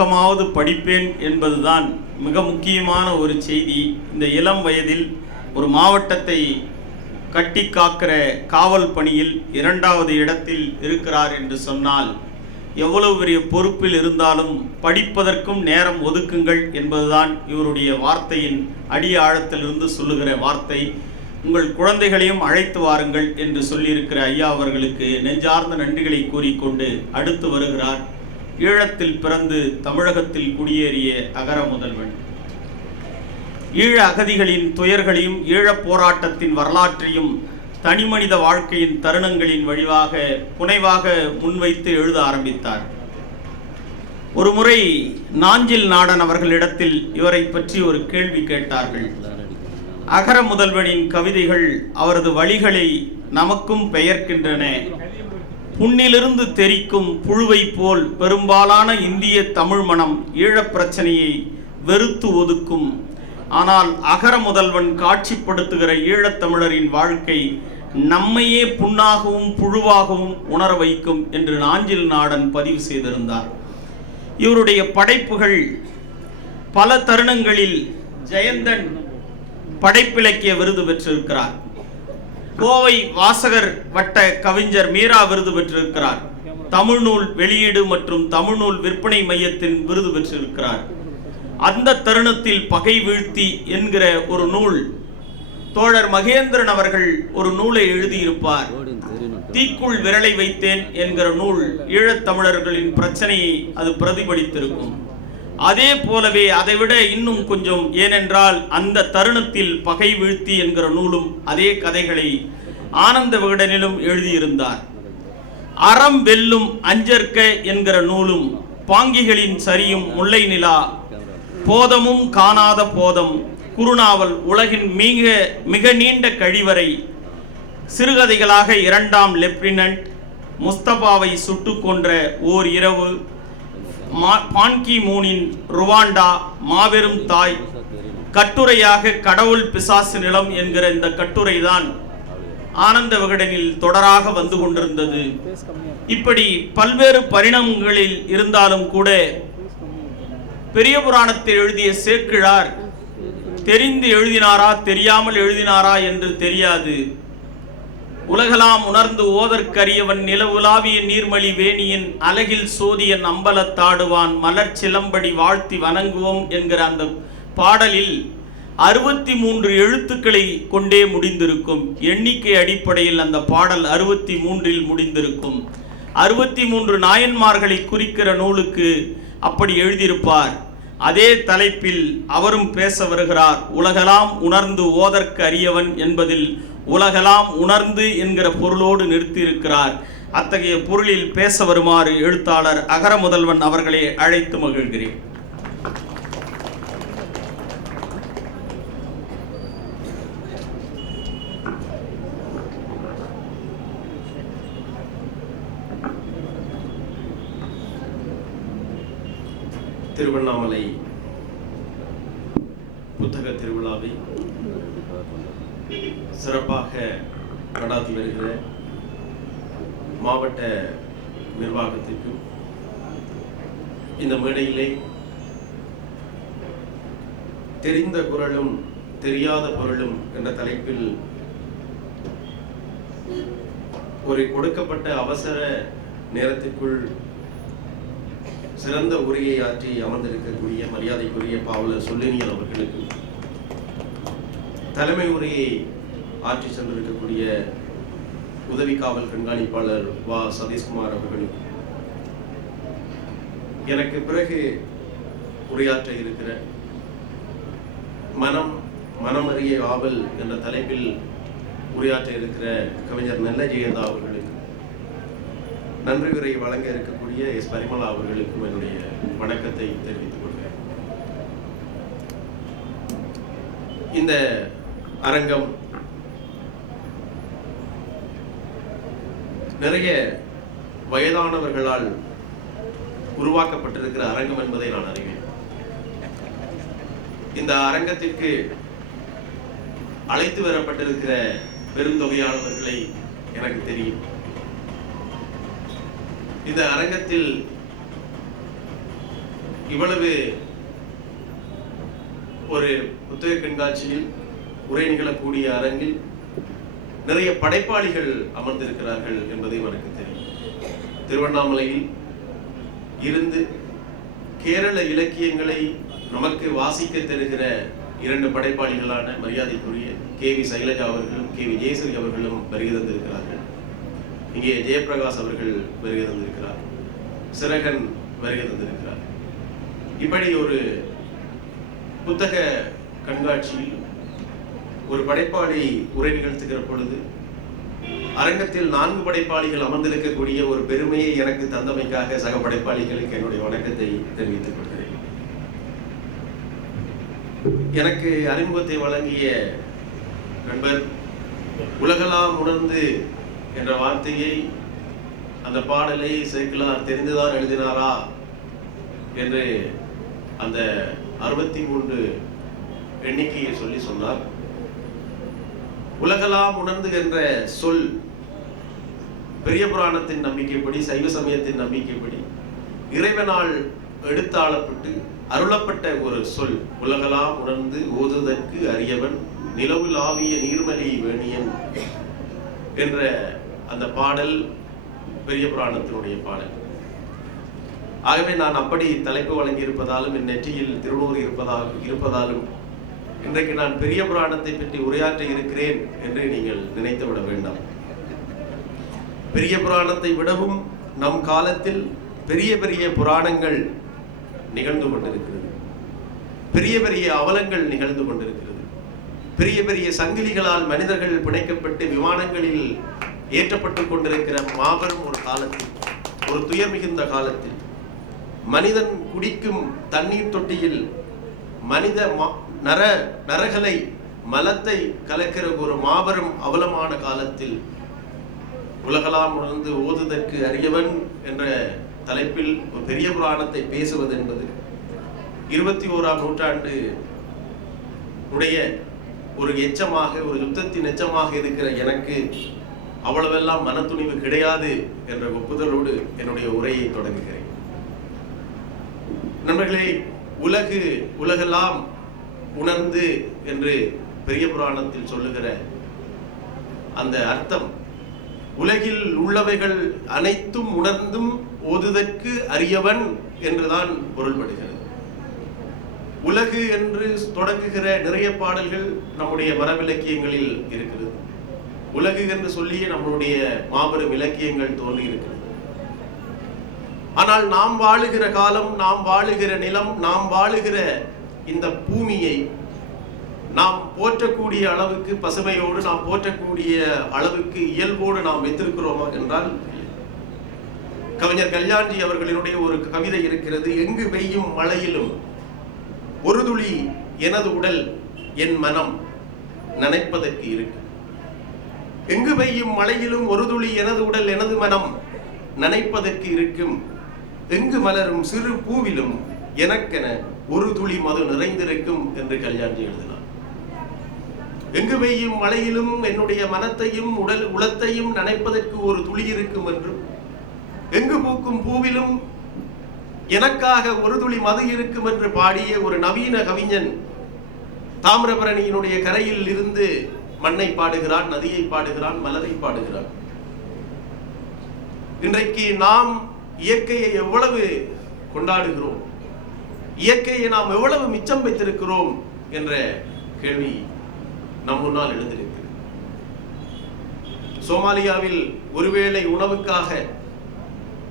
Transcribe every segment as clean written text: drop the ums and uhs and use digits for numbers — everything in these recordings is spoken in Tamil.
பக்கமாவது படிப்பேன் என்பதுதான் மிக முக்கியமான ஒரு செய்தி. இந்த இளம் வயதில் ஒரு மாவட்டத்தை கட்டி காக்கிற காவல் பணியில் 2வது இடத்தில் இருக்கிறார் என்று சொன்னால் எவ்வளவு பெரிய பொறுப்பில் இருந்தாலும் படிப்பதற்கும் நேரம் ஒதுக்குங்கள் என்பதுதான் இவருடைய வார்த்தையின் அடி ஆழத்திலிருந்து சொல்லுகிற வார்த்தை. உங்கள் குழந்தைகளையும் அழைத்து வாருங்கள் என்று சொல்லியிருக்கிற ஐயா அவர்களுக்கு நெஞ்சார்ந்த நன்றிகளை கூறிக்கொண்டு அடுத்து வருகிறார் ஈழத்தில் பிறந்து தமிழகத்தில் குடியேறிய அகர முதல்வன். ஈழ அகதிகளின் துயர்களையும் ஈழப் போராட்டத்தின் வரலாற்றையும் தனிமனித வாழ்க்கையின் தருணங்களின் வழிவாக புனைவாக முன்வைத்து எழுத ஆரம்பித்தார். ஒரு முறை நாஞ்சில் நாடன் அவர்களிடத்தில் இவரை பற்றி ஒரு கேள்வி கேட்டார்கள். அகர முதல்வனின் கவிதைகள் அவரது வழிகளை நமக்கும் பெயர்க்கின்றன. புண்ணிலிருந்து தெரிக்கும் புழுவை போல் பெரும்பாலான இந்திய தமிழ் மனம் ஈழப் பிரச்சனையை வெறுத்து ஒதுக்கும். ஆனால் அகர முதல்வன் காட்சிப்படுத்துகிற ஈழத்தமிழரின் வாழ்க்கை நம்மையே புண்ணாகவும் புழுவாகவும் உணர வைக்கும் என்று நாஞ்சில் நாடன் பதிவு செய்திருந்தார். இவருடைய படைப்புகள் பல தருணங்களில் ஜெயந்தன் படைப்பிலக்கிய விருது பெற்றிருக்கிறார். கோவை வாசகர் வட்ட கவிஞர் மீரா விருது பெற்றிருக்கிறார். தமிழ்நூல் வெளியீடு மற்றும் தமிழ்நூல் விற்பனை மையத்தின் விருது பெற்றிருக்கிறார். அந்த தருணத்தில் பகை வீழ்த்தி என்கிற ஒரு நூல் தோழர் மகேந்திரன் அவர்கள் ஒரு நூலை எழுதியிருப்பார். தீக்குள் விரலை வைத்தேன் என்கிற நூல் ஈழத்தமிழர்களின் பிரச்சனையை அது பிரதிபலித்திருக்கும். அதே போலவே அதைவிட இன்னும் கொஞ்சம், ஏனென்றால் அந்த தருணத்தில் பகை வீழ்த்தி என்கிற நூலும் அதே கதைகளை ஆனந்த விகடனிலும் எழுதியிருந்தார். அறம் வெல்லும் அஞ்சற்க என்கிற நூலும் பாங்கிகளின் சரியும் முல்லை நிலா போதமும் காணாத போதம் குறுநாவல் உலகின் மிக நீண்ட கழிவறை சிறுகதைகளாக 2ஆம் லெப்டினன்ட் முஸ்தபாவை சுட்டு கொன்ற ஓர் இரவு பான்கி மூனின் ருவாண்டா மாபெரும் தாய் கட்டுரையாக கடவுள் பிசாசு நிலம் என்கிற இந்த கட்டுரை தான் ஆனந்த விகடனில் தொடராக வந்து கொண்டிருந்தது. இப்படி பல்வேறு பரிணாமங்களில் இருந்தாலும் கூட பெரிய புராணத்தில் எழுதிய சேக்கிழார் தெரிந்து எழுதினாரா தெரியாமல் எழுதினாரா என்று தெரியாது. உலகலாம் உணர்ந்து ஓதற்கரியவன் நிலவுலாவிய நீர்மலி வேணியின் அலகில் சோதியன் அம்பலத்தாடுவான் மலர் சிலம்படி வாழ்த்தி வணங்குவோம் என்கிற அந்த பாடலில் 63 எழுத்துக்களை கொண்டே முடிந்திருக்கும். எண்ணிக்கை அடிப்படையில் அந்த பாடல் 63இல் முடிந்திருக்கும். 63 நாயன்மார்களை குறிக்கிற நூலுக்கு அப்படி எழுதியிருப்பார். அதே தலைப்பில் அவரும் பேச வருகிறார். உலகலாம் உணர்ந்து ஓதற்கு அறியவன் என்பதில் உலகலாம் உணர்ந்து என்கிற பொருளோடு நிறுத்தியிருக்கிறார். அத்தகைய பொருளில் பேச வருமாறு எழுத்தாளர் அகர முதல்வன் அவர்களை அழைத்து மகிழ்கிறேன். திருவண்ணாமலை புத்தக திருவிழாவை சிறப்பாக நடாத்தி வருகிற மாவட்ட நிர்வாகத்திற்கும் இந்த மேடையிலே தெரிந்த குரலும் தெரியாத பொருளும் என்ற தலைப்பில் ஒரு கொடுக்கப்பட்ட அவசர நேரத்திற்குள் சிறந்த உரையை ஆற்றி அமர்ந்திருக்கக்கூடிய மரியாதைக்குரிய பாவலர் சொல்லினியன் அவர்களுக்கு, தலைமை உரையை ஆற்றி சென்றிருக்கக்கூடிய உதவி காவல் கண்காணிப்பாளர் வா சதீஷ்குமார் அவர்களுக்கு, எனக்கு பிறகு உரையாற்ற இருக்கிற மனமறிய ஆவல் என்ற தலைப்பில் உரையாற்ற இருக்கிற கவிஞர் நெல்லை ஜெயந்தா அவர்களுக்கு, நன்றி உரை வழங்க இருக்கக்கூடிய எஸ் பரிமளா அவர்களுக்கும் என்னுடைய வணக்கத்தை தெரிவித்துக் கொள்கிறேன். இந்த அரங்கம் நிறைய வயதானவர்களால் உருவாக்கப்பட்டிருக்கிற அரங்கம் என்பதை நான் அறிவேன். இந்த அரங்கத்திற்கு அழைத்து வரப்பட்டிருக்கிற பெருந்தொகையானவர்களை எனக்கு தெரியும். இந்த அரங்கத்தில் இவ்வளவு ஒரு புத்தக கண்காட்சியில் உரை நிகழக்கூடிய அரங்கில் நிறைய படைப்பாளிகள் அமர்ந்திருக்கிறார்கள் என்பதையும் எனக்கு தெரியும். திருவண்ணாமலையில் இருந்து கேரள இலக்கியங்களை நமக்கு வாசிக்க தருகிற 2 படைப்பாளிகளான மரியாதைக்குரிய KV சைலஜா அவர்களும் KV ஜெயஸ்ரீ அவர்களும் வருகை தந்திருக்கிறார்கள். இங்கே ஜெயபிரகாஷ் அவர்கள் வருகை தந்திருக்கிறார், சிறகன் வருகை தந்திருக்கிறார். இப்படி ஒரு புத்தக கண்காட்சியில் ஒரு படைப்பாளி உரை நிகழ்த்துகிற பொழுது அரங்கத்தில் 4 படைப்பாளிகள் அமர்ந்திருக்கக்கூடிய ஒரு பெருமையை எனக்கு தந்தமைக்காக சக படைப்பாளிகளுக்கு என்னுடைய வணக்கத்தை தெரிவித்துக் கொள்கிறேன். எனக்கு அறிமுகத்தை வழங்கிய நண்பர் உலகெல்லாம் உணர்ந்து என்ற வார்த்தையை, அந்த பாடலை சேக்கிழார் தெரிந்துதான் எழுதினாரா என்று அந்த 63 எண்ணிக்கையை சொல்லி சொன்னார். உலகெல்லாம் உணர்ந்து என்ற சொல் பெரிய புராணத்தின் நம்பிக்கைப்படி, சைவ சமயத்தின் நம்பிக்கைப்படி இறைவனால் எடுத்தாளப்பட்டு அருளப்பட்ட ஒரு சொல். உலகெல்லாம் உணர்ந்து ஓதுதற்கு அரியவன் நிலவில் ஆவிய நீர்மலி வேணியன் என்ற அந்த பாடல் பெரிய புராணத்தினுடைய பாடல். ஆகவே நான் அப்படி தலைப்பு வழங்கி இருப்பதாலும் என் நெற்றியில் திருநூறு இருப்பதாலும் இன்றைக்கு நான் பெரிய புராணத்தை பற்றி உரையாற்ற இருக்கிறேன் என்று நீங்கள் நினைத்து விட வேண்டாம். பெரிய புராணத்தை விடவும் நம் காலத்தில் பெரிய பெரிய புராணங்கள் நிகழ்ந்து கொண்டிருக்கிறது. பெரிய பெரிய அவலங்கள் நிகழ்ந்து கொண்டிருக்கிறது. பெரிய பெரிய சங்கிலிகளால் மனிதர்கள் பிணைக்கப்பட்டு விமானங்களில் ஏற்றப்பட்டு கொண்டிருக்கிற மாபெரும் ஒரு காலத்தில், ஒரு துயர் மிகுந்த காலத்தில், மனிதன் குடிக்கும் தண்ணீர் தொட்டியில் மனித நரகளை மலத்தை கலக்கிற ஒரு மாபெரும் அவலமான காலத்தில் உலகெல்லாம் உணர்ந்து ஓதுதற்கு அரியவன் என்ற தலைப்பில் ஒரு பெரிய புராணத்தை பேசுவது என்பது 21ஆம் நூற்றாண்டு உடைய ஒரு எச்சமாக, ஒரு யுத்தத்தின் எச்சமாக இருக்கிற எனக்கு அவ்வளவெல்லாம் மனத்துணிவு கிடையாது என்ற ஒப்புதலோடு என்னுடைய உரையை தொடங்குகிறேன். நண்பர்களே, உலகெல்லாம் உணர்ந்து என்று பெரிய புராணத்தில் சொல்லுகிற அந்த அர்த்தம், உலகில் உள்ளவைகள் அனைத்தும் உணர்ந்தும் ஓதுதற்கு அரியவன் என்றுதான் பொருள்படுகிறது. உலகு என்று தொடங்குகிற நிறைய பாடல்கள் நம்முடைய மரபிலக்கியங்களில் இருக்கிறது. உலகு என்று சொல்லியே நம்மளுடைய மாபெரும் இலக்கியங்கள் தோன்றி இருக்கிறது. ஆனால் நாம் வாழுகிற காலம், நாம் வாழுகிற நிலம், நாம் வாழுகிற இந்த பூமியை நாம் போற்றக்கூடிய அளவுக்கு, பசுமையோடு நாம் போற்றக்கூடிய அளவுக்கு இயல்போடு நாம் வைத்திருக்கிறோமா என்றால், கவிஞர் கல்யாண்ஜி அவர்களினுடைய ஒரு கவிதை இருக்கிறது. எங்கு பெய்யும் மழையிலும் ஒரு துளி எனது உடல் என் மனம் நினைப்பதற்கு இருக்கு. எங்கு பெய்யும் மழையிலும் ஒரு துளி எனது உடல் எனது மனம் நினைப்பதற்கு இருக்கும். எங்கு மலரும் சிறு பூவிலும் எனக்கென ஒரு துளி மது நிறைந்திருக்கும் என்று கல்யாண்ஜி எழுதினார். எங்கு பெய்யும் மழையிலும் என்னுடைய மனத்தையும் உளத்தையும் நினைப்பதற்கு ஒரு துளி இருக்கும் என்றும், எங்கு பூக்கும் பூவிலும் எனக்காக ஒரு துளி மது இருக்கும் என்று பாடிய ஒரு நவீன கவிஞன் தாமிரபரணியினுடைய கரையில் இருந்து மண்ணை பாடுகிறான், நதியை பாடுகிறான், மலரை பாடுகிறான். இன்றைக்கு நாம் இயற்கையை எவ்வளவு கொண்டாடுகிறோம், இயற்கையை நாம் எவ்வளவு மிச்சம் வைத்திருக்கிறோம் என்ற கேள்வி நம் முன்னால் எழுந்திருக்கிறது. சோமாலியாவில் ஒருவேளை உணவுக்காக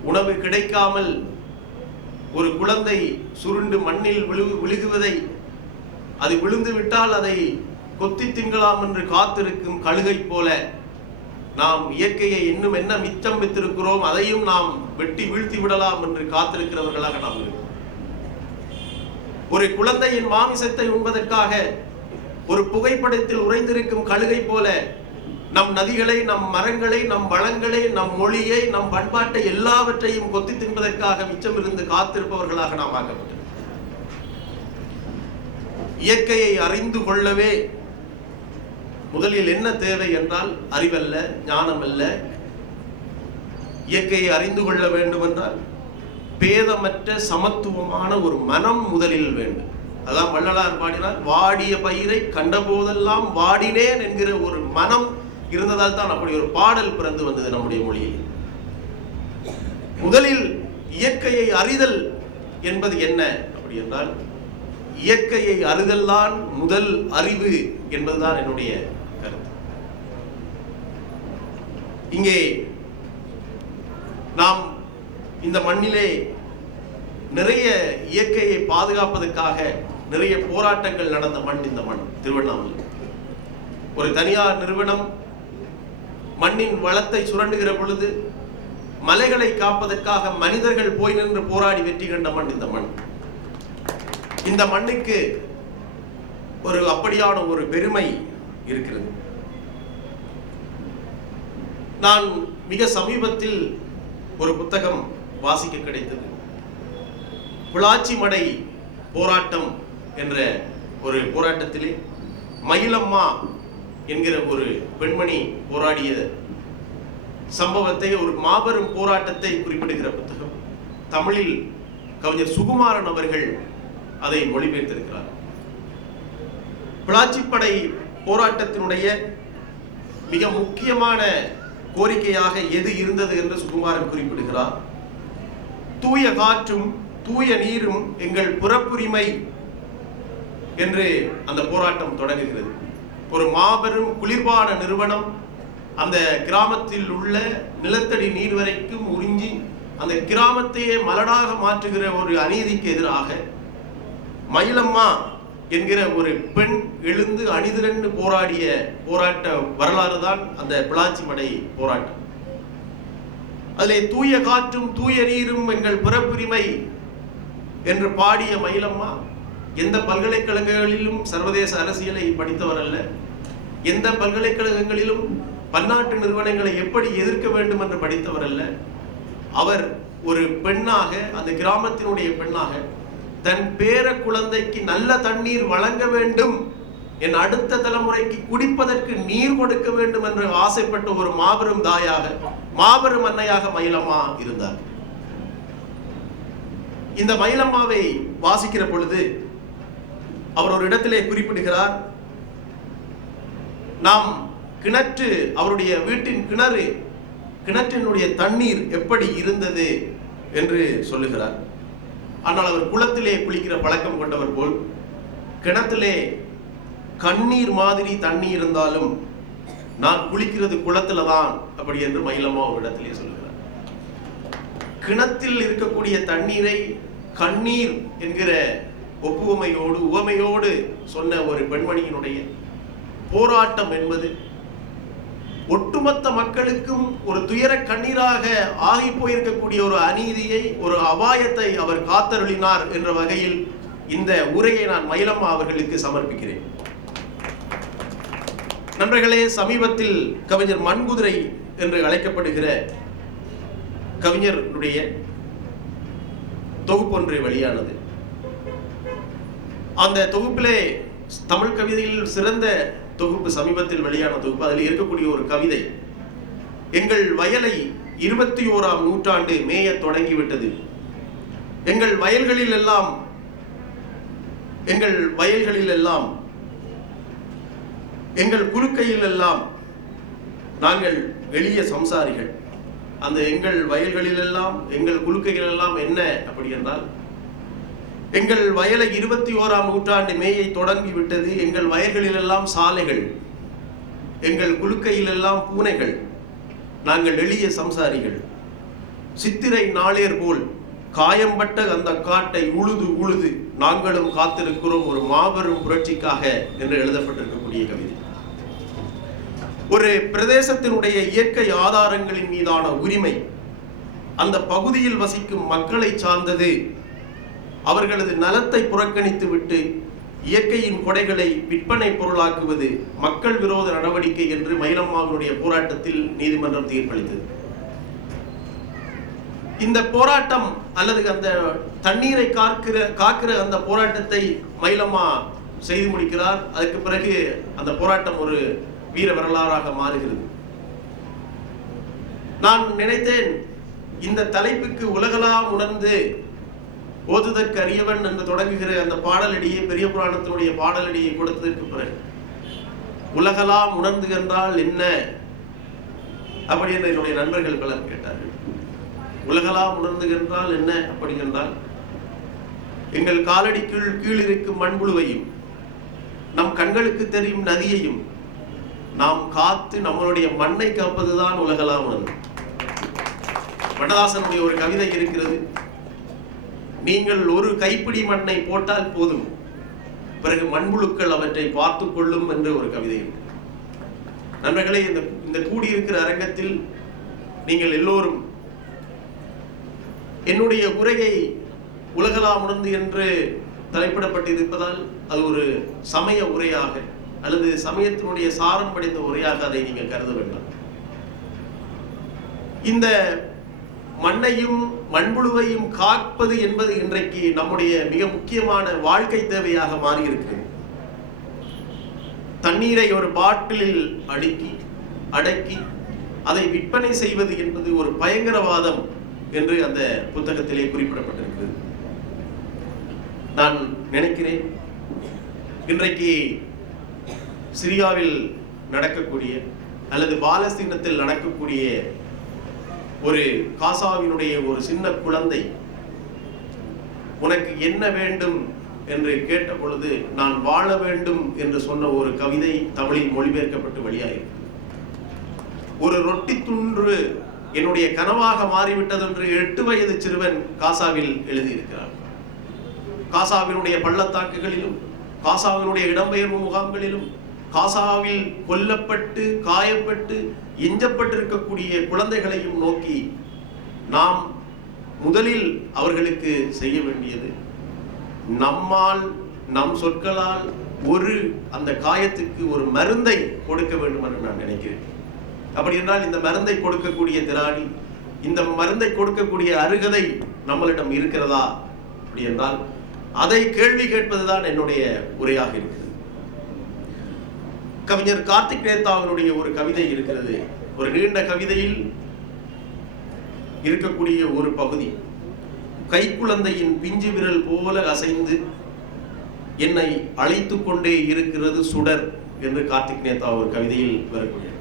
உணவு கிடைக்காமல் ஒரு குழந்தை சுருண்டு மண்ணில் விழுகுவதை, அது விழுந்து விட்டால் அதை கொத்தி திங்கலாம் என்று காத்திருக்கும் கழுகை போல நாம் இயற்கையை இன்னும் என்ன மிச்சம் வைத்திருக்கிறோம், அதையும் நாம் வெட்டி வீழ்த்தி விடலாம் என்று காத்திருக்கிறவர்களாக நாம் இருக்கிறோம். ஒரு குழந்தையின் மாமிசத்தை உண்பதற்காக ஒரு புகைப்படத்தில் உறைந்திருக்கும் கழுகை போல நம் நதிகளை, நம் மரங்களை, நம் வளங்களை, நம் மொழியை, நம் பண்பாட்டை எல்லாவற்றையும் கொத்தி தின்பதற்காக மிச்சம் இருந்து காத்திருப்பவர்களாக நாம் ஆக்கப்பட்டோம். இயற்கையை அறிந்து கொள்ளவே முதலில் என்ன தேவை என்றால் அறிவல்ல, ஞானம் அல்ல. இயற்கையை அறிந்து கொள்ள வேண்டும் என்றால் பேதமற்ற சமத்துவமான ஒரு மனம் முதலில் வேண்டும். அதான் வள்ளலார் பாடினார், வாடிய பயிரை கண்டபோதெல்லாம் வாடினேன் என்கிற ஒரு மனம் இருந்ததால் தான் அப்படி ஒரு பாடல் பிறந்து வந்தது நம்முடைய மொழியில். முதலில் இயற்கையை அறிதல் என்பது என்ன அப்படி என்றால், இயற்கையை அறிதல் தான் முதல் அறிவு என்பதுதான் என்னுடைய கருத்து. இங்கே நாம் இந்த மண்ணிலே நிறைய இயற்கையை பாதுகாப்பதற்காக நிறைய போராட்டங்கள் நடந்த மண் இந்த மண் திருவண்ணாமலை. ஒரு தனியார் நிறுவனம் மண்ணின் வளத்தை சுரண்டுகிற பொழுது மலைகளை காப்பதற்காக மனிதர்கள் போய் நின்று போராடி வெற்றி கண்ட மண் இந்த மண். இந்த மண்ணுக்கு ஒரு அப்படியான ஒரு பெருமை இருக்கிறது. நான் மிக சமீபத்தில் ஒரு புத்தகம் வாசிக்க கிடைத்தது. புளாச்சி மடை போராட்டம் என்ற ஒரு போராட்டத்திலே மயிலம்மா என்கிற ஒரு பெண்மணி போராடிய சம்பவத்தை, ஒரு மாபெரும் போராட்டத்தை குறிப்பிடுகிற புத்தகம். தமிழில் கவிஞர் சுகுமாரன் அவர்கள் அதை மொழிபெயர்த்திருக்கிறார். புளாச்சிப்படை போராட்டத்தினுடைய மிக முக்கியமான கோரிக்கையாக எது இருந்தது என்று சுகுமாரன் குறிப்பிடுகிறார். தூய காற்றும் தூய நீரும் எங்கள் புறப்புரிமை என்று அந்த போராட்டம் தொடங்குகிறது. ஒரு மாபெரும் குளிர்பான நிறுவனம் அந்த கிராமத்தில் உள்ள நிலத்தடி நீர் வரைக்கும் உறிஞ்சி அந்த கிராமத்தையே மலடாக மாற்றுகிற ஒரு அநீதிக்கு எதிராக மயிலம்மா என்கிற ஒரு பெண் எழுந்து அணிதிரண்டு போராடிய போராட்ட வரலாறு தான் அந்த பிளாச்சி மடை போராட்டம். அதிலே தூய காற்றும் தூய நீரும் எங்கள் பிறப்புரிமை என்று பாடிய மயிலம்மா எந்த பல்கலைக்கழகங்களிலும் சர்வதேச அரசியலை படித்தவர் அல்ல. எந்த பல்கலைக்கழகங்களிலும் பன்னாட்டு நிறுவனங்களை எப்படி எதிர்க்க வேண்டும் என்று படித்தவர் அல்ல. அவர் ஒரு பெண்ணாக, அந்த கிராமத்தினுடைய பெண்ணாக, தன் பேர குழந்தைக்கு நல்ல தண்ணீர் வழங்க வேண்டும், என் அடுத்த தலைமுறைக்கு குடிப்பதற்கு நீர் கொடுக்க வேண்டும் என்று ஆசைப்பட்ட ஒரு மாபெரும் தாயாக, மாபெரும் அன்னையாக மயிலம்மா இருந்தார். இந்த மயிலம்மாவை வாசிக்கிற பொழுது அவர் ஒரு இடத்திலே குறிப்பிடுகிறார், நாம் கிணற்று, அவருடைய வீட்டின் கிணற்றினுடைய தண்ணீர் எப்படி இருந்தது என்று சொல்லுகிறார். ஆனால் அவர் குளத்திலே குளிக்கிற பழக்கம் கொண்டவர் போல், கிணத்திலே கண்ணீர் மாதிரி தண்ணி இருந்தாலும் நான் குளிக்கிறது குளத்துல தான் அப்படி என்று மயிலம்மா ஒரு இடத்திலே சொல்லுகிறார். கிணத்தில் இருக்கக்கூடிய தண்ணீரை கண்ணீர் என்கிற உவமையோடு சொன்ன ஒரு பெண்மணியினுடைய போராட்டம் என்பது ஒட்டுமொத்த மக்களுக்கும் ஒரு துயர கண்ணீராக ஆகி போயிருக்கக்கூடிய ஒரு அநீதியை, ஒரு அபாயத்தை அவர் காத்தருளினார் என்ற வகையில் இந்த உரையை நான் மயிலம்மா அவர்களுக்கு சமர்ப்பிக்கிறேன். நண்பர்களே, சமீபத்தில் கவிஞர் மண்குதிரை என்று அழைக்கப்படுகிற கவிஞருடைய தொகுப்பொன்று வெளியானது. அந்த தொகுப்பிலே தமிழ் கவிதையில் சிறந்த தொகுப்பு, சமீபத்தில் வெளியான தொகுப்பு. அதில் இருக்கக்கூடிய ஒரு கவிதை, எங்கள் வயலை 21ஆம் நூற்றாண்டு மேய தொடங்கிவிட்டது. எங்கள் வயல்களில் எல்லாம் எங்கள் குறுக்கையில் எல்லாம் நாங்கள் எளிய சம்சாரிகள். அந்த எங்கள் வயல்களில் எல்லாம் எங்கள் குறுக்கையில் எல்லாம் என்ன அப்படி என்றால், எங்கள் வயலை 21ஆம் நூற்றாண்டு மேயை தொடங்கி விட்டது. எங்கள் வயல்களில் எல்லாம் சாலைகள், எங்கள் குலுக்கையில் எல்லாம் பூனைகள். நாங்கள் எளிய சம்சாரிகள். சித்திரை நாளேர் போல் காயம்பட்ட அந்த காட்டை உழுது நாங்களும் காத்திருக்கிறோம் ஒரு மாபெரும் புரட்சிக்காக என்று எழுதப்பட்டிருக்கக்கூடிய கவிதை. ஒரு பிரதேசத்தினுடைய இயற்கை ஆதாரங்களின் மீதான உரிமை அந்த பகுதியில் வசிக்கும் மக்களை சார்ந்தது. அவர்களது நலத்தை புறக்கணித்து விட்டு இயற்கையின் கொடைகளை விற்பனை பொருளாக்குவது மக்கள் விரோத நடவடிக்கை என்று மயிலம்மாவினுடைய போராட்டத்தில் நீதிமன்றம் தீர்ப்பளித்தது. இந்த போராட்டம் அல்லது அந்த தண்ணீரை காக்கிற அந்த போராட்டத்தை மயிலம்மா செய்து முடிக்கிறார். அதுக்கு பிறகு அந்த போராட்டம் ஒரு வீர வரலாறாக மாறுகிறது. நான் நினைத்தேன், இந்த தலைப்புக்கு உலகலாம் உணர்ந்து ஓதுதற்கு அறியவன் என்று தொடங்குகிற அந்த பாடலடியை, பெரிய புராணத்தினுடைய பாடலடியை கொடுத்ததற்கு பிறகு உலகலாம் உணர்ந்து என்றால் என்ன அப்படி என்று என்னுடைய நண்பர்கள் பலர் கேட்டார்கள். உலகலாம் உணர்ந்து என்றால் என்ன அப்படி என்றால், எங்கள் காலடிக்குள் கீழ் இருக்கும் மண்புழுவையும் நம் கண்களுக்கு தெரியும் நதியையும் நாம் காத்து நம்மளுடைய மண்ணை காப்பதுதான் உலகலாம் உணர்ந்து. வண்ணதாசனுடைய ஒரு கவிதை இருக்கிறது, நீங்கள் ஒரு கைப்பிடி மண்ணை போட்டால் போதும், பிறகு மண்புழுக்கள் அவற்றை பார்த்து கொள்ளும் என்று ஒரு கவிதை இருக்கு. நண்பர்களே, இந்த கூடியிருக்கிற அரங்கத்தில் நீங்கள் எல்லோரும் என்னுடைய உரையை உலகலாம் உணர்ந்து என்று தலைப்பிடப்பட்டிருப்பதால் அது ஒரு சமய உரையாக அல்லது சமயத்தினுடைய சாரம் படைத்த உரையாக அதை நீங்கள் கருத வேண்டாம். இந்த மண்ணையும் மண்புழுவையும் காப்பது என்பது இன்றைக்கு நம்முடைய மிக முக்கியமான வாழ்க்கை தேவையாக மாறியிருக்கிறது. தண்ணீரை ஒரு பாட்டிலில் அடக்கி அதை விற்பனை செய்வது என்பது ஒரு பயங்கரவாதம் என்று அந்த புத்தகத்திலே குறிப்பிடப்பட்டிருக்கிறது. நான் நினைக்கிறேன், இன்றைக்கு சிரியாவில் நடக்கக்கூடிய அல்லது பாலஸ்தீனத்தில் நடக்கக்கூடிய ஒரு காசாவினுடைய ஒரு சின்ன குழந்தை உனக்கு என்ன வேண்டும் என்று கேட்ட பொழுது நான் வாழ வேண்டும் என்று சொன்ன ஒரு கவிதை தமிழில் மொழிபெயர்க்கப்பட்டு வெளியாயிருக்கு. ஒரு ரொட்டி துண்டு என்னுடைய கனவாக மாறிவிட்டது என்று 8 வயது சிறுவன் காசாவில் எழுதியிருக்கிறார். காசாவினுடைய பள்ளத்தாக்குகளிலும் காசாவினுடைய இடம்பெயர்வு முகாம்களிலும் காசாவில் கொல்லப்பட்டு காயப்பட்டு எஞ்சப்பட்டிருக்கக்கூடிய குழந்தைகளையும் நோக்கி நாம் முதலில் அவர்களுக்கு செய்ய வேண்டியது நம்மால் நம் சொற்களால் அந்த காயத்துக்கு ஒரு மருந்தை கொடுக்க வேண்டும் என்று நான் நினைக்கிறேன். அப்படி என்றால் இந்த மருந்தை கொடுக்கக்கூடிய திராணி, இந்த மருந்தை கொடுக்கக்கூடிய அருகதை நம்மளிடம் இருக்கிறதா அப்படி என்றால் அதை கேள்வி கேட்பதுதான் என்னுடைய உரையாக இருக்கிறது. கவிஞர் கார்த்திக் நேதாவினுடைய ஒரு கவிதை இருக்கிறது. ஒரு நீண்ட கவிதையில் இருக்கக்கூடிய ஒரு பகுதி, கைக்குழந்தையின் பிஞ்சு விரல் போல அசைந்து என்னை அழைத்து கொண்டே இருக்கிறது சுடர் என்று கார்த்திக் நேதா ஒரு கவிதையில் வரக்கூடிய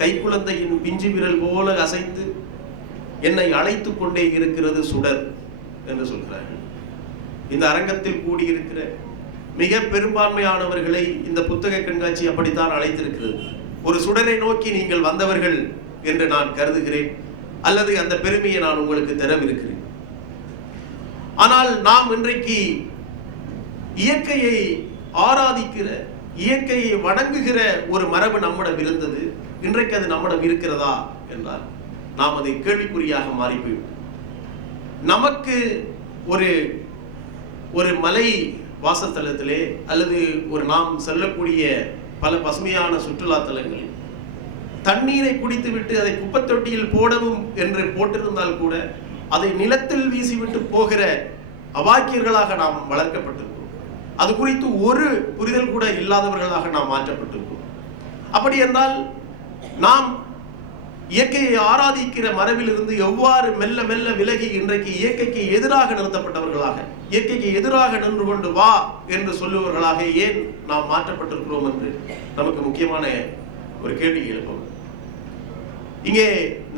கைக்குழந்தையின் பிஞ்சு விரல் போல அசைந்து என்னை அழைத்து கொண்டே இருக்கிறது சுடர் என்று சொல்கிறார்கள். இந்த அரங்கத்தில் கூடியிருக்கிற மிக பெரும்பான்மையானவர்களை இந்த புத்தக கண்காட்சி அப்படித்தான் அழைத்திருக்கிறது. ஒரு சுடரை நோக்கி நீங்கள் வந்தவர்கள் என்று நான் கருதுகிறேன், அல்லது அந்த பெருமையை நான் உங்களுக்கு தரவிருக்கிறேன். ஆனால் நாம் இன்றைக்கு இயற்கையை ஆராதிக்கிற, இயற்கையை வணங்குகிற ஒரு மரபு நம்மிடம் இருந்தது. இன்றைக்கு அது நம்மிடம் இருக்கிறதா என்றால் நாம் அதை கேள்விக்குறியாக மாறிப்போம். நமக்கு ஒரு மலை வாசத்தலத்திலே அல்லது நாம் செல்லக்கூடிய பல பசுமையான சுற்றுலா தலங்களில் தண்ணீரை குடித்துவிட்டு அதை குப்பத்தொட்டியில் போடவும் என்று போட்டிருந்தால் கூட அதை நிலத்தில் வீசிவிட்டு போகிற அவாக்கியர்களாக நாம் வளர்க்கப்பட்டிருக்கிறோம். அது குறித்து ஒரு புரிதல் கூட இல்லாதவர்களாக நாம் மாற்றப்பட்டிருக்கிறோம். அப்படி என்றால் நாம் இயற்கையை ஆராதிக்கிற மரபிலிருந்து எவ்வாறு மெல்ல மெல்ல விலகி இன்றைக்கு இயற்கைக்கு எதிராக நிறுத்தப்பட்டவர்களாக, இயற்கைக்கு எதிராக நின்று கொண்டு வா என்று சொல்லுவவர்களாக ஏன் நாம் மாற்றப்பட்டிருக்கிறோம் என்று நமக்கு முக்கியமான ஒரு கேள்வி எழுப்பும். இங்கே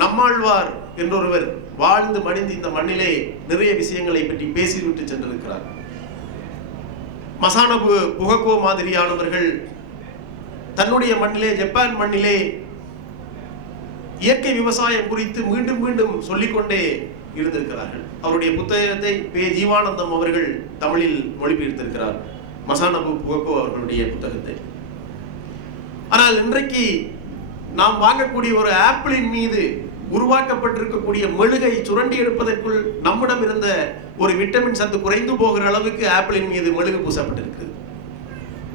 நம்மாழ்வார் என்றொருவர் வாழ்ந்து மடிந்து இந்த மண்ணிலே நிறைய விஷயங்களை பற்றி பேசிவிட்டு சென்றிருக்கிறார். மசானபு புகக்கோ மாதிரியானவர்கள் தன்னுடைய மண்ணிலே, ஜப்பான் மண்ணிலே இயற்கை விவசாயம் குறித்து மீண்டும் மீண்டும் சொல்லிக்கொண்டே இருந்திருக்கிறார்கள். அவருடைய புத்தகத்தை பே. ஜீவானந்தம் அவர்கள் தமிழில் மொழிபெயர்த்திருக்கிறார், மசானபு புகக்கோ அவர்களுடைய புத்தகத்தை. ஆனால் இன்றைக்கு நாம் வாங்கக்கூடிய ஒரு ஆப்பிளின் மீது உருவாக்கப்பட்டிருக்கக்கூடிய மெழுகை சுரண்டி எடுப்பதற்குள் நம்மிடம் இருந்த ஒரு விட்டமின் சத்து குறைந்து போகிற அளவுக்கு ஆப்பிளின் மீது மெழுகு பூசப்பட்டிருக்கிறது.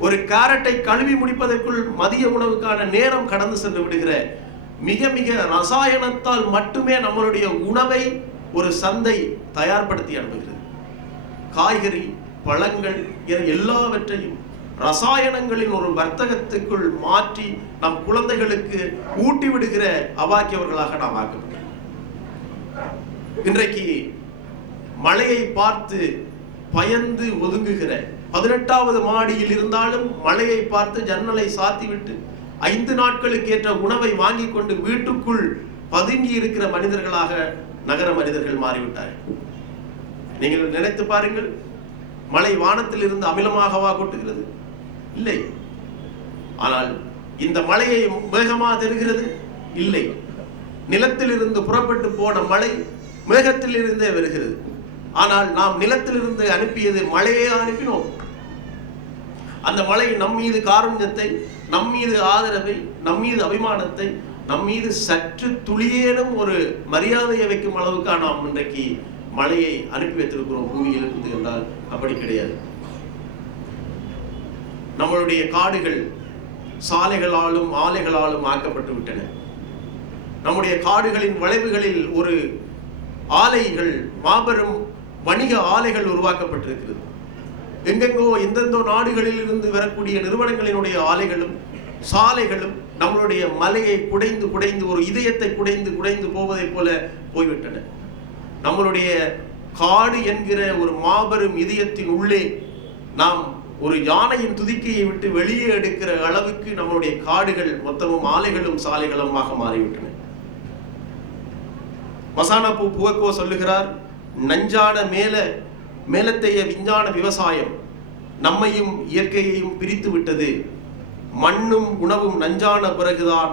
ஒரு கேரட்டை கழுவி முடிப்பதற்குள் மதிய உணவுக்கான நேரம் கடந்து சென்று விடுகிற மிக மிக ரசாயனத்தால் மட்டுமே நம்மளுடைய உணவை ஒரு சந்தை தயார்படுத்தி அனுப்புகிறது. காய்கறி, பழங்கள் என எல்லாவற்றையும் ரசாயனங்களின் ஒரு வர்த்தகத்துக்குள் மாற்றி நம் குழந்தைகளுக்கு ஊட்டி விடுகிற அபாக்கியவர்களாக நாம் ஆக்கப்பட்டோம். இன்றைக்கு மழையை பார்த்து பயந்து ஒதுங்குகிற, 18வது மாடியில் இருந்தாலும் மழையை பார்த்து ஜன்னலை சாத்திவிட்டு 5 நாட்களுக்கு ஏற்ற உணவை வாங்கி கொண்டு வீட்டுக்குள் பதுங்கி இருக்கிற மனிதர்களாக நகர மனிதர்கள் மாறிவிட்டார்கள். நீங்கள் நினைத்து பாருங்கள், மழை வானத்தில் இருந்து அமிலமாகவா கொட்டுகிறது? இல்லை. ஆனால் இந்த மழையை மேகமாக தருகிறது? இல்லை. நிலத்தில் இருந்து புறப்பட்டு போன மழை மேகத்தில் இருந்தே வருகிறது. ஆனால் நாம் நிலத்திலிருந்து அனுப்பியது மழையே அனுப்பினோம். அந்த மழை நம் மீது காருண்யத்தை, நம் மீது ஆதரவை, நம் மீது அபிமானத்தை, நம் மீது சற்று துளியேனும் ஒரு மரியாதையை வைக்கும் அளவுக்கு நாம் இன்றைக்கு மழையை அனுப்பி வைத்திருக்கிறோம் பூமியிலிருந்து என்றால் அப்படி கிடையாது. நம்மளுடைய காடுகள் சாலைகளாலும் ஆலைகளாலும் ஆக்கப்பட்டு விட்டன. நம்முடைய காடுகளின் வளைவுகளில் ஒரு ஆலைகள், மாபெரும் வணிக ஆலைகள் உருவாக்கப்பட்டிருக்கிறது. எங்கெங்கோ எந்தெந்தோ நாடுகளில் இருந்து வரக்கூடிய நிறுவனங்களினுடைய ஆலைகளும் சாலைகளும் நம்மளுடைய மலையை குடைந்து குடைந்து, ஒரு இதயத்தை குடைந்து குடைந்து போவதை போல போய்விட்டன. நம்மளுடைய காடு என்கிற ஒரு மாபெரும் இதயத்தின் உள்ளே நாம் ஒரு யானையின் துதிக்கையை விட்டு வெளியே எடுக்கிற அளவுக்கு நம்மளுடைய காடுகள் மொத்தமும் ஆலைகளும் சாலைகளுமாக மாறிவிட்டன. மசானாபு புவக்கோ சொல்லுகிறார், நஞ்சான மேலத்தைய விஞ்ஞான விவசாயம் நம்மையும் இயற்கையையும் பிரித்து விட்டது. மண்ணும் உணவும் நஞ்சான பிறகுதான்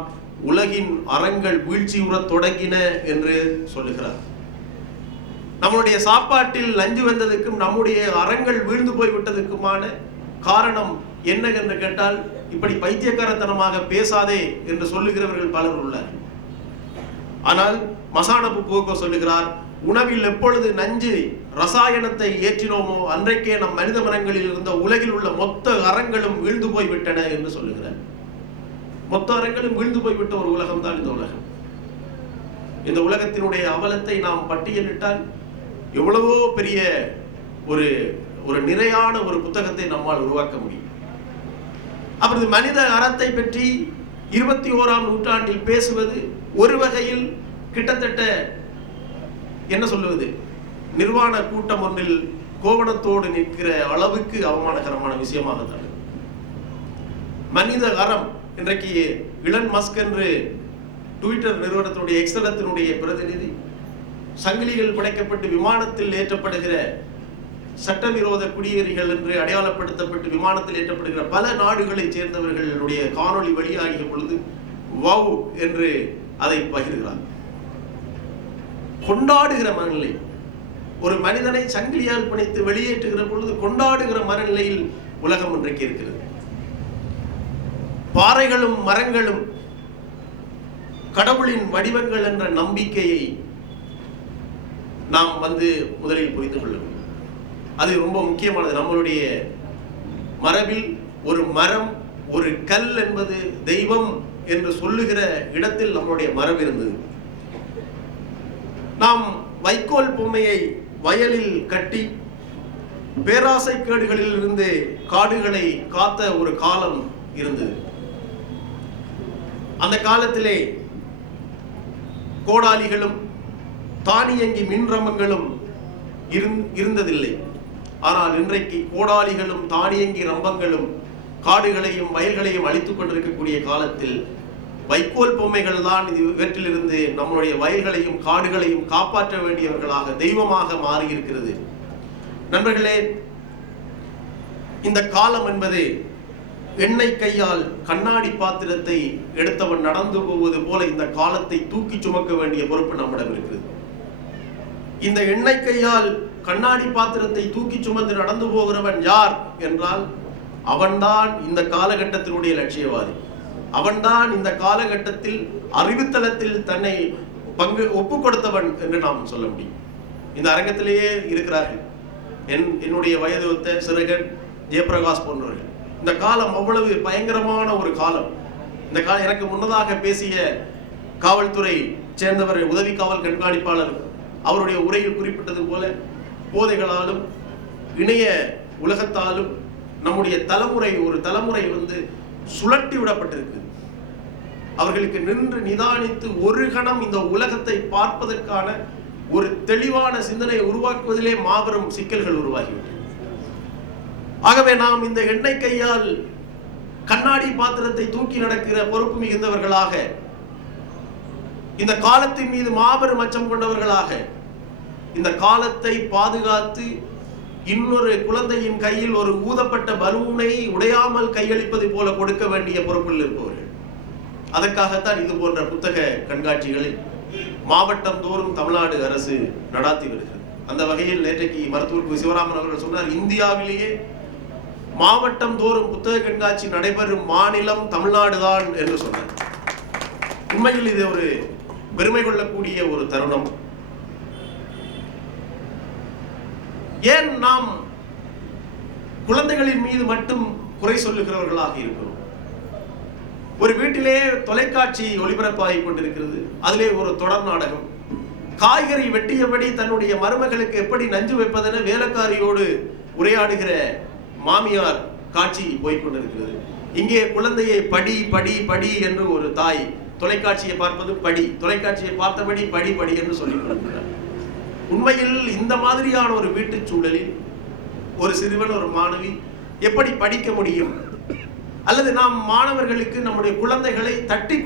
உலகின் அறங்கள் வீழ்ச்சியுறத் தொடங்கின என்று சொல்லுகிறார். நம்முடைய சாப்பாட்டில் நஞ்சு வந்ததுக்கும் நம்முடைய அறங்கள் வீழ்ந்து போய்விட்டதுக்குமான காரணம் என்ன என்று கேட்டால், இப்படி பைத்தியக்காரத்தனமாக பேசாதே என்று சொல்லுகிறவர்கள் பலர் உள்ளார். ஆனால் மசானபு புவக்கோ சொல்லுகிறார், உணவில் எப்பொழுது நஞ்சு ரசாயனத்தை ஏற்றினோமோ அன்றைக்கே நம் மனித மனங்களில் இருந்த உலகில் உள்ள மொத்த அறங்களும் வீழ்ந்து போய்விட்டன என்று சொல்லுகிறார். மொத்த அறங்களும் வீழ்ந்து போய்விட்ட ஒரு உலகம் தான் இந்த உலகம். இந்த உலகத்தினுடைய அவலத்தை நாம் பட்டியலிட்டால் எவ்வளவோ பெரிய ஒரு நிறையான ஒரு புத்தகத்தை நம்மால் உருவாக்க முடியும். அப்படி மனித அறத்தை பற்றி 21ஆம் நூற்றாண்டில் பேசுவது ஒரு வகையில் கிட்டத்தட்ட என்ன சொல்லுவது, நிர்வாண கூட்டம் ஒன்றில் கோவணத்தோடு நிற்கிற அளவுக்கு அவமானகரமான விஷயமாக. மனித அறம் இன்றைக்கு இலன் மஸ்க் என்று ட்விட்டர் நிறுவனத்தினுடைய எக்ஸலத்தினுடைய பிரதிநிதி, சங்கிலிகள் பிணைக்கப்பட்டு விமானத்தில் ஏற்றப்படுகிற சட்டவிரோத குடியேறிகள் என்று அடையாளப்படுத்தப்பட்டு விமானத்தில் ஏற்றப்படுகிற பல நாடுகளைச் சேர்ந்தவர்களுடைய காணொளி வெளியாகிய பொழுது வவ் என்று அதை பகிர்கிறார். கொண்டாடுகிற மனநிலை, ஒரு மனிதனை சங்கிலியால் பிணைத்து வெளியேற்றுகிற பொழுது கொண்டாடுகிற மனநிலையில் உலகம் இன்றைக்கு இருக்கிறது. பாறைகளும் மரங்களும் கடவுளின் வடிவங்கள் என்ற நம்பிக்கையை நாம் முதலில் புரிந்து கொள்ள வேண்டும். அது ரொம்ப முக்கியமானது. நம்மளுடைய மரபில் ஒரு மரம், ஒரு கல் என்பது தெய்வம் என்று சொல்லுகிற இடத்தில் நம்மளுடைய மரபு இருந்தது. நாம் வைக்கோல் பொம்மையை வயலில் கட்டி பேராசை கேடுகளில் இருந்து காடுகளை காத்த ஒரு காலம் இருந்தது. அந்த காலத்திலே கோடாலிகளும் தானியங்கி மின்ரம்பங்களும் இருந்ததில்லை. ஆனால் இன்றைக்கு கோடாலிகளும் தானியங்கி ரம்பங்களும் காடுகளையும் வயல்களையும் அழித்துக் கொண்டிருக்கக்கூடிய காலத்தில் வைக்கோல் பொம்மைகள் தான் இவற்றிலிருந்து நம்முடைய வயல்களையும் காடுகளையும் காப்பாற்ற வேண்டியவர்களாக தெய்வமாக மாறி இருக்கிறது. நண்பர்களே, இந்த காலம் என்பது எண்ணெய் கையால் கண்ணாடி பாத்திரத்தை எடுத்தவன் நடந்து போவது போல இந்த காலத்தை தூக்கி சுமக்க வேண்டிய பொறுப்பு நம்மிடம் இருக்கிறது. இந்த எண்ணெய் கையால் கண்ணாடி பாத்திரத்தை தூக்கி சுமந்து நடந்து போகிறவன் யார் என்றால் அவன்தான் இந்த காலகட்டத்தினுடைய லட்சியவாதி. அவன்தான் இந்த காலகட்டத்தில் அறிவுத்தளத்தில் தன்னை ஒப்புக் கொடுத்தவன் என்று நாம் சொல்ல முடியும். இந்த அரங்கத்திலேயே இருக்கிறார்கள் என்னுடைய வயது ஒத்த சிறகன், ஜெயபிரகாஷ் போன்றவர்கள். இந்த காலம் அவ்வளவு பயங்கரமான ஒரு காலம். இந்த காலம் எனக்கு முன்னதாக பேசிய காவல்துறை சேர்ந்தவர், உதவி காவல் கண்காணிப்பாளர், அவருடைய உரையில் குறிப்பிட்டது போல போதைகளாலும் இணைய உலகத்தாலும் நம்முடைய தலைமுறை ஒரு தலைமுறை சுழட்டி விடப்பட்டிருக்கு. அவர்களுக்கு நின்று நிதானித்து ஒரு கணம் இந்த உலகத்தை பார்ப்பதற்கான ஒரு தெளிவான சிந்தனை உருவாக்குவதிலே மாபெரும் சிக்கல்கள் உருவாகிவிட்டன. ஆகவே நாம் இந்த எண்ணெய் கையால் கண்ணாடி பாத்திரத்தை தூக்கி நடக்கிற பொறுப்பு மிகுந்தவர்களாக, இந்த காலத்தின் மீது மாபெரும் அச்சம் கொண்டவர்களாக, இந்த காலத்தை பாதுகாத்து இன்னொரு குழந்தையின் கையில் ஒரு ஊதப்பட்ட பலூனை உடையாமல் கையளிப்பது போல கொடுக்க வேண்டிய பொறுப்பில் இருப்பவர்கள். அதற்காகத்தான் இது போன்ற புத்தக கண்காட்சிகளை மாவட்டம் தோறும் தமிழ்நாடு அரசு நடாத்தி வருகிறது. அந்த வகையில் நேற்றைக்கு மருத்துவர் சிவராமன் அவர்கள் சொன்னார், இந்தியாவிலேயே மாவட்டம் தோறும் புத்தக கண்காட்சி நடைபெறும் மாநிலம் தமிழ்நாடு தான் என்று சொன்னார். உண்மையில் இது ஒரு பெருமை கொள்ளக்கூடிய ஒரு தருணம். ஏன் நாம் குழந்தைகளின் மீது மட்டும் குறை சொல்லுகிறவர்களாக இருக்கிறோம்? ஒரு வீட்டிலே தொலைக்காட்சி ஒளிபரப்பாகிக் கொண்டிருக்கிறது. அதிலே ஒரு தொடர் நாடகம். காய்கறி வெட்டியபடி தன்னுடைய மருமகளுக்கு எப்படி நஞ்சு வைப்பதென வேலைக்காரியோடு உரையாடுகிற மாமியார் காட்சி போய்கொண்டிருக்கிறது. இங்கே குழந்தையை படி படி படி என்று ஒரு தாய் தொலைக்காட்சியை பார்ப்பது படி, தொலைக்காட்சியை பார்த்தபடி படி படி என்று சொல்லிக் கொண்டிருக்கிறார். உண்மையில் இந்த மாதிரியான ஒரு வீட்டு சூழலில் ஒரு சிறுவன் ஒரு மாணவி எப்படி படிக்க முடியும்? அல்லது நாம் மாணவர்களுக்கு நம்முடைய குழந்தைகளை தட்டி